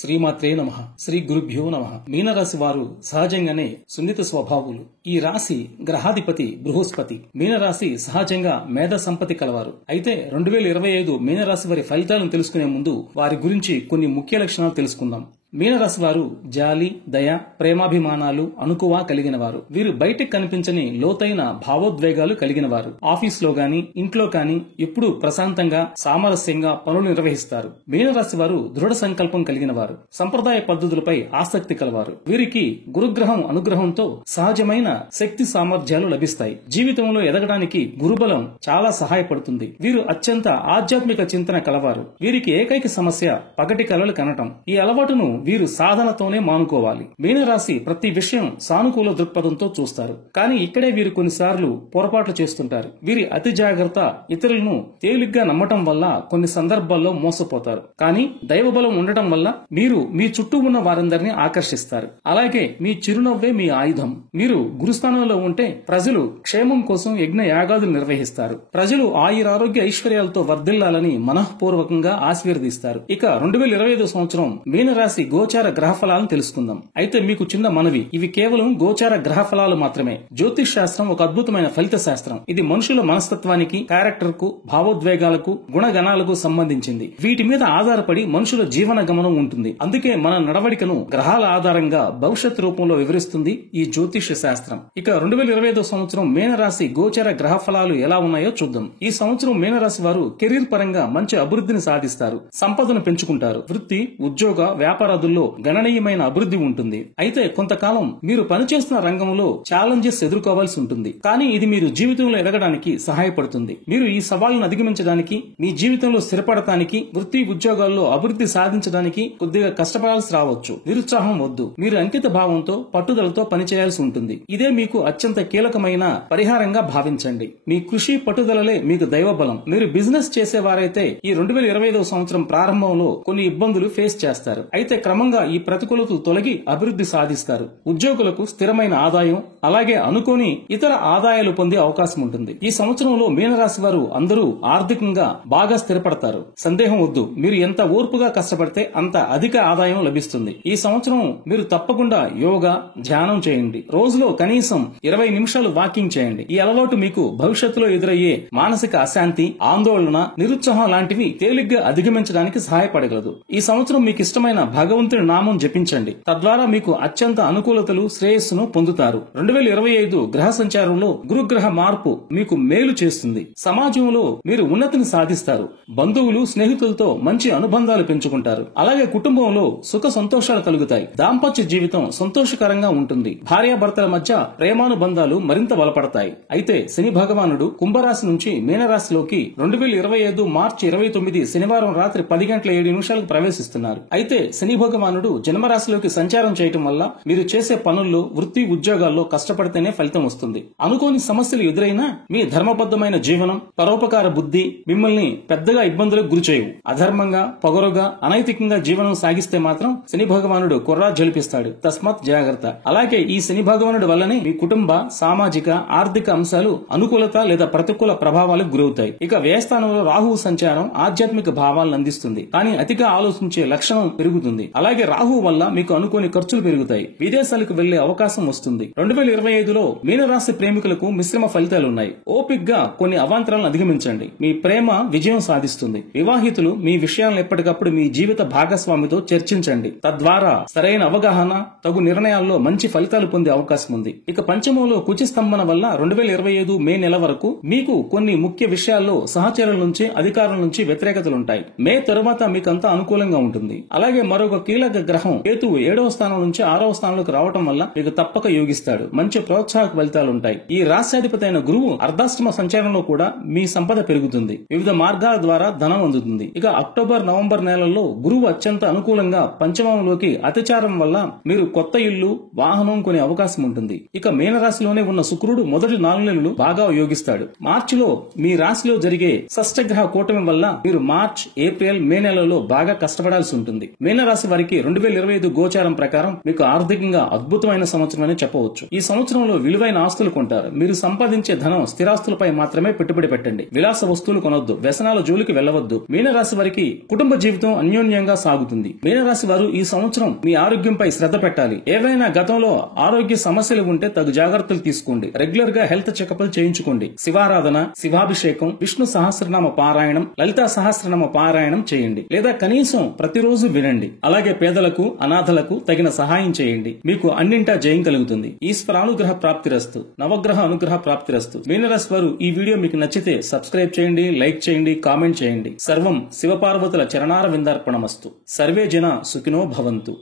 శ్రీమాత్రే నమః. శ్రీ గురుభ్యో నమః. మీనరాశి వారు సహజంగానే సున్నిత స్వభావులు. ఈ రాశి గ్రహాధిపతి బృహస్పతి. మీనరాశి సహజంగా మేధ సంపత్తి కలవారు. అయితే 2025 మీనరాశి వారి ఫలితాలను తెలుసుకునే ముందు వారి గురించి కొన్ని ముఖ్య లక్షణాలు తెలుసుకుందాం. మీనరాశి వారు జాలి, దయ, ప్రేమాభిమానాలు, అణకువ కలిగిన వారు. వీరు బయటికి కనిపించని లోతైన భావోద్వేగాలు కలిగిన వారు. ఆఫీస్లో గాని ఇంట్లో కాని ఎప్పుడూ ప్రశాంతంగా సామరస్యంగా పనులు నిర్వహిస్తారు. మీనరాశి వారు దృఢ సంకల్పం కలిగిన వారు. సంప్రదాయ పద్ధతులపై ఆసక్తి కలవారు. వీరికి గురుగ్రహం అనుగ్రహంతో సహజమైన శక్తి సామర్థ్యాలు లభిస్తాయి. జీవితంలో ఎదగడానికి గురుబలం చాలా సహాయపడుతుంది. వీరు అత్యంత ఆధ్యాత్మిక చింతన కలవారు. వీరికి ఏకైక సమస్య పగటి కలలు కనటం. ఈ అలవాటును వీరు సాధనతోనే మానుకోవాలి. మీనరాశి ప్రతి విషయం సానుకూల దృక్పథంతో చూస్తారు. కానీ ఇక్కడే వీరు కొన్నిసార్లు పొరపాట్లు చేస్తుంటారు. వీరి అతి జాగ్రత్త ఇతరులను తేలిగ్గా నమ్మటం వల్ల కొన్ని సందర్భాల్లో మోసపోతారు. కానీ దైవబలం ఉండటం వల్ల మీరు మీ చుట్టూ ఉన్న వారందరినీ ఆకర్షిస్తారు. అలాగే మీ చిరునవ్వే మీ ఆయుధం. మీరు గురుస్థానంలో ఉంటే ప్రజలు క్షేమం కోసం యజ్ఞ యాగాదులు నిర్వహిస్తారు. ప్రజలు ఆయురారోగ్య ఐశ్వర్యాలతో వర్ధిల్లాలని మనఃపూర్వకంగా ఆశీర్వదిస్తారు. ఇక 2025 సంవత్సరం మీనరాశి గోచార గ్రహ ఫలాలను తెలుసుకుందాం. అయితే మీకు చిన్న మనవి, ఇవి కేవలం గోచార గ్రహ ఫలాలు మాత్రమే. జ్యోతిష్ శాస్త్రం ఒక అద్భుతమైన ఫలిత శాస్త్రం. ఇది మనుషుల మనస్తత్వానికి, క్యారెక్టర్ కు, భావోద్వేగాలకు, గుణగణాలకు సంబంధించింది. వీటి మీద ఆధారపడి మనుషుల జీవన గమనం ఉంటుంది. అందుకే మన నడవడికను గ్రహాల ఆధారంగా భవిష్యత్ రూపంలో వివరిస్తుంది ఈ జ్యోతిష శాస్త్రం. ఇక 2025 సంవత్సరం మీనరాశి గోచార గ్రహ ఫలాలు ఎలా ఉన్నాయో చూద్దాం. ఈ సంవత్సరం మీనరాశి వారు కెరీర్ పరంగా మంచి అభివృద్ధిని సాధిస్తారు. సంపదను పెంచుకుంటారు. వృత్తి, ఉద్యోగ, వ్యాపారాదుల్లో గణనీయమైన అభివృద్ధి ఉంటుంది. అయితే కొంతకాలం మీరు పనిచేస్తున్న రంగంలో ఛాలెంజెస్ ఎదుర్కోవాల్సి ఉంటుంది. కానీ ఇది మీరు జీవితంలో ఎదగడానికి సహాయపడుతుంది. మీరు ఈ సవాళ్లను అధిగమించడానికి, మీ జీవితంలో స్థిరపడటానికి, వృత్తి ఉద్యోగాల్లో అభివృద్ధి సాధించడానికి కొద్దిగా కష్టపడాల్సి రావచ్చు. నిరుత్సాహం వద్దు. మీరు అంకిత భావంతో, పట్టుదలతో పనిచేయాల్సి ఉంటుంది. ఇదే మీకు అత్యంత కీలకమైన పరిహారంగా భావించండి. మీ కృషి, పట్టుదలలే మీకు దైవబలం. మీరు బిజినెస్ చేసేవారైతే ఈ 2025 సంవత్సరం ప్రారంభంలో కొన్ని ఇబ్బందులు ఫేస్ చేస్తారు. అయితే క్రమంగా ఈ ప్రతికూలతలు తొలగి అభివృద్ధి సాధిస్తారు. ఉద్యోగులకు స్థిరమైన ఆదాయం, అలాగే అనుకోని ఇతర ఆదాయాలు పొందే అవకాశం ఉంటుంది. ఈ సంవత్సరంలో మీనరాశి వారు అందరూ ఆర్థికంగా బాగా స్థిరపడతారు. సందేహం వద్దు. మీరు ఎంత ఓర్పుగా కష్టపడితే అంత అధిక ఆదాయం లభిస్తుంది. ఈ సంవత్సరం మీరు తప్పకుండా యోగా, ధ్యానం చేయండి. రోజులో కనీసం 20 నిమిషాలు వాకింగ్ చేయండి. ఈ అలవాటు మీకు భవిష్యత్తులో ఎదురయ్యే మానసిక అశాంతి, ఆందోళన, నిరుత్సాహం లాంటివి తేలిగ్గా అధిగమించడానికి సహాయపడగలదు. ఈ సంవత్సరం మీకు ఇష్టమైన భగవంతుని నామం జపించండి. తద్వారా మీకు అత్యంత అనుకూలతలు, శ్రేయస్సును పొందుతారు. 2025 గ్రహ సంచారంలో గురుగ్రహ మార్పు మీకు మేలు చేస్తుంది. సమాజంలో మీరు ఉన్నతిని సాధిస్తారు. బంధువులు, స్నేహితులతో మంచి అనుబంధాలు పెంచుకుంటారు. అలాగే కుటుంబంలో సుఖ సంతోషాలు కలుగుతాయి. దాంపత్య జీవితం సంతోషకరంగా ఉంటుంది. భార్యాభర్తల మధ్య ప్రేమానుబంధాలు మరింత బలపడతాయి. అయితే శని భగవానుడు కుంభరాశి నుంచి మీనరాశిలోకి 2025 మార్చి 29 శనివారం రాత్రి 10:07 ప్రవేశిస్తున్నారు. అయితే శని భగవానుడు జన్మరాశిలోకి సంచారం చేయటం వల్ల మీరు చేసే పనుల్లో, వృత్తి ఉద్యోగాల్లో కష్టపడితేనే ఫలితం వస్తుంది. అనుకోని సమస్యలు ఎదురైనా మీ ధర్మబద్ధమైన జీవనం, పరోపకార బుద్ధి మిమ్మల్ని పెద్దగా ఇబ్బందులకు గురిచేయవు. అధర్మంగా, పొగరుగా, అనైతికంగా జీవనం సాగిస్తే మాత్రం శని భగవానుడు కుర్రా జలిపిస్తాడు. తస్మాత్ జాగ్రత్త. అలాగే ఈ శని భగవానుడి వల్లనే మీ కుటుంబ, సామాజిక, ఆర్థిక అంశాలు అనుకూలత లేదా ప్రతికూల ప్రభావాలకు గురవుతాయి. ఇక వ్యయస్థానంలో రాహువు సంచారం ఆధ్యాత్మిక భావాలను అందిస్తుంది. కానీ అతిగా ఆలోచించే లక్షణం పెరుగుతుంది. అలాగే రాహు వల్ల మీకు అనుకోని ఖర్చులు పెరుగుతాయి. విదేశాలకు వెళ్లే అవకాశం వస్తుంది. 2025లో మీనరాశి ప్రేమికులకు మిశ్రమ ఫలితాలున్నాయి. ఓపిగ్గా కొన్ని అవాంతరాలను అధిగమించండి. మీ ప్రేమ విజయం సాధిస్తుంది. వివాహితులు మీ విషయాలను ఎప్పటికప్పుడు మీ జీవిత భాగస్వామితో చర్చించండి. తద్వారా సరైన అవగాహన, తగు నిర్ణయాల్లో మంచి ఫలితాలు పొందే అవకాశం ఉంది. ఇక పంచమంలో కుచి స్తంభన వల్ల 2025 మే నెల వరకు మీకు కొన్ని ముఖ్య విషయాల్లో సహచరుల నుంచి, అధికారుల నుంచి వ్యతిరేకతలుంటాయి. మే తరువాత మీకంతా అనుకూలంగా ఉంటుంది. అలాగే మరొక కీలక గ్రహం కేతువు 7వ స్థానం నుంచి 6వ స్థానంలోకి రావటం వల్ల మీకు తప్పక యోగిస్తాడు. మంచి ప్రోత్సాహక ఫలితాలుంటాయి. ఈ రాశ్యాధిపతి అయిన గురువు అర్ధాష్టమ సంచారంలో కూడా మీ సంపద పెరుగుతుంది. వివిధ మార్గాల ద్వారా ధనం అందుతుంది. ఇక అక్టోబర్, నవంబర్ నెలల్లో గురువు అత్యంత అనుకూలంగా పంచమంలోకి అతిచారం వల్ల మీరు కొత్త ఇల్లు, వాహనం కొనే అవకాశం ఉంటుంది. ఇక మీనరాశిలోనే ఉన్న శుక్రుడు మొదటి 4 నెలలు బాగా యోగిస్తాడు. మార్చిలో మీ రాశిలో జరిగే షష్టగ్రహ కూటమి వల్ల మీరు మార్చ్, ఏప్రిల్, మే నెలలో బాగా కష్టపడాల్సి ఉంటుంది. మీనరాశి వారి వారికి 2025 గోచారం ప్రకారం మీకు ఆర్థికంగా అద్భుతమైన సంవత్సరం అని చెప్పవచ్చు. ఈ సంవత్సరంలో విలువైన ఆస్తులు కొంటారు. మీరు సంపాదించే ధనం స్థిరాస్తులపై మాత్రమే పెట్టుబడి పెట్టండి. విలాస వస్తువులు కొనొద్దు. వ్యసనాల జోలికి వెళ్లవద్దు. మీనరాశి వారికి కుటుంబ జీవితం అన్యోన్యంగా సాగుతుంది. మీనరాశి వారు ఈ సంవత్సరం మీ ఆరోగ్యంపై శ్రద్ధ పెట్టాలి. ఏవైనా గతంలో ఆరోగ్య సమస్యలు ఉంటే తగు జాగ్రత్తలు తీసుకోండి. రెగ్యులర్ గా హెల్త్ చెకప్లు చేయించుకోండి. శివారాధన, శివాభిషేకం, విష్ణు సహస్రనామ పారాయణం, లలితా సహస్రనామ పారాయణం చేయండి. లేదా కనీసం ప్రతిరోజు వినండి. అలాగే పేదలకు, అనాథలకు తగిన సహాయం చేయండి. మీకు అన్నింటా జయం కలుగుతుంది. ఈశ్వరానుగ్రహ ప్రాప్తిరస్తు. నవగ్రహ అనుగ్రహ ప్రాప్తిరస్తు. మీనరాశి వారు ఈ వీడియో మీకు నచ్చితే సబ్స్క్రైబ్ చేయండి, లైక్ చేయండి, కామెంట్ చేయండి. సర్వం శివపార్వతుల చరణార విందార్పణమస్తు. సర్వే జన సుఖినో భవంతు.